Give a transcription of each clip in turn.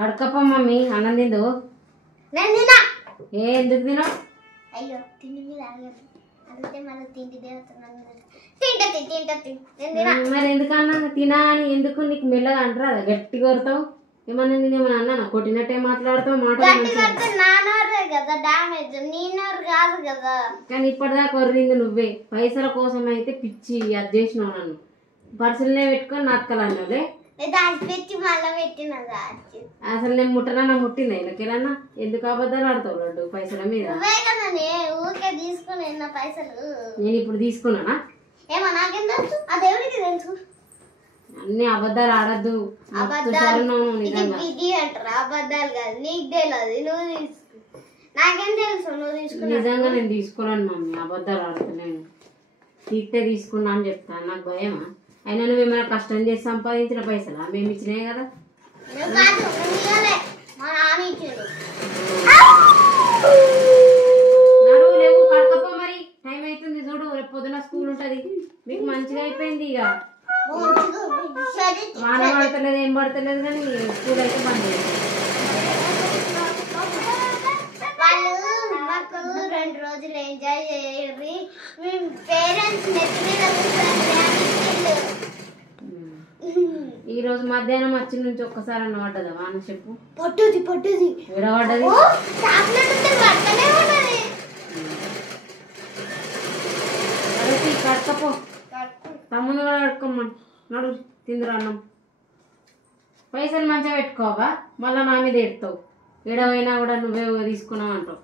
కడకప్ప mummy అన్నం తిందు నేను తినా ఏ ఎందుకు తినో అయ్యో తిండి మీద అందుకే మన తిండి దేవత మరి ఎందుకన్నా తినా అని ఎందుకు నీకు మెల్లగా అంటారా గట్టిగా కొడతావు ఏమన్నా నేను ఏమన్నా అన్నా కొట్టినట్టే మాట్లాడతావు నాన్నోరే కదా డామేజ్ నీన్నోరు కాదు కదా కానీ ఇప్పటిదాకా కొర్రింది నువ్వే పైసల కోసం అయితే పిచ్చి అది చేసినావు నన్ను పర్సులనే పెట్టుకొని నాటకాలన్నావులే పెట్టి మళ్ళీ పెట్టిన అసలు నేను ముట్టనా ముట్టింది ఆయనకేనా ఎందుకు అబద్ధాలు ఆడతావు లడ్డు పైసల మీద ఊరికే తీసుకుని పైసలు నేను ఇప్పుడు తీసుకున్నానా ఏమో నాకేం తెలుసు అది ఎవరికి తెలుసు అన్ని అబద్ధాలు ఆడద్దు ఇది అంటారు అబద్ధాలు కాదు నీకు తెలియదు నువ్వు తీసుకు నాకేం తెలుసు నువ్వు తీసుకున్నా నిజంగా నేను తీసుకోలేను మమ్మీ అబద్ధాలు ఆడతలేను తీస్తే తీసుకున్నా అని చెప్తాను నాకు భయమా అయినా నువ్వు ఏమైనా కష్టం చేసి సంపాదించిన పైసలా మేము ఇచ్చినాయి కదా నడువు లేవు కడకపో మరి టైం అవుతుంది చూడు రేపు పొద్దున స్కూల్ ఉంటది మీకు మంచిగా అయిపోయింది ఇక వాన పడతలేదు ఏం పడతలేదు కానీ స్కూల్ అయితే బంద్ చేయాలి వాళ్ళు మాకు 2 రోజులు ఎంజాయ్ చేయరు పేరెంట్స్ నెత్తి మీద ఈ రోజు మధ్యాహ్నం వచ్చి నుంచి ఒక్కసారి అన్న పడ్డదా వాన చెప్పు పట్టుది విడబడ్డది కడకపో తమ్ముని కూడా కడుక్కోమని నడు తిందురు అన్నం పైసలు మంచిగా పెట్టుకోవా మళ్ళీ నా మీద ఎడతావు ఎడవైనా కూడా నువ్వే తీసుకున్నావు అంటావు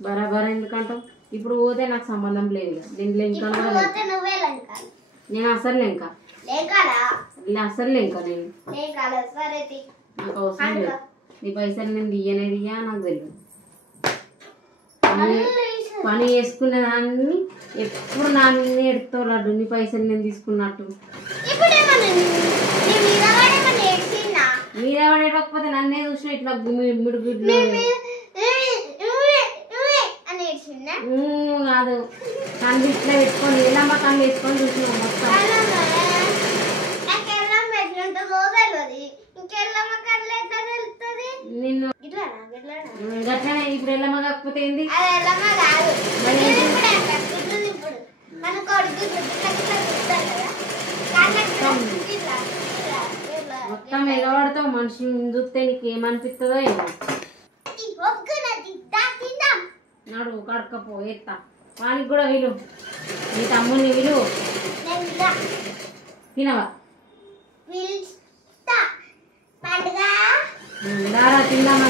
బరాబర్ ఎందుకంటావు ఇప్పుడు పోతే నాకు సంబంధం లేదు నేను లెంక నేను అసలు లెంక అసలు లెంక నేను నాకు అవసరం లేదు నీ పైసలు నేను దియ్యా నాకు తెలియదు పని చేసుకునే దాన్ని ఎప్పుడు నా మీద ఎడతావు లడ్డు నీ పైసలు నేను తీసుకున్నట్టు మీరే పడేటకపోతే నన్నే చూసిన ఇట్లా మిడుగుడ్లు కాదు కళ్ళు ఇట్లా పెట్టుకొని ఎల్లమ్మ కళ్ళు వేసుకొని చూసినావు మొత్తం నిన్ను గట్లనే ఇప్పుడు ఎల్లమ్మ కాకపోతే ఏంది మొత్తం ఎగబడతావు మనిషి చూస్తే నీకు ఏమనిపిస్తుందో ఏమో నడు కడకపో ఎత్తా వానికి కూడా విలు నీ తమ్ముని విలు తినవా రారా తిందామా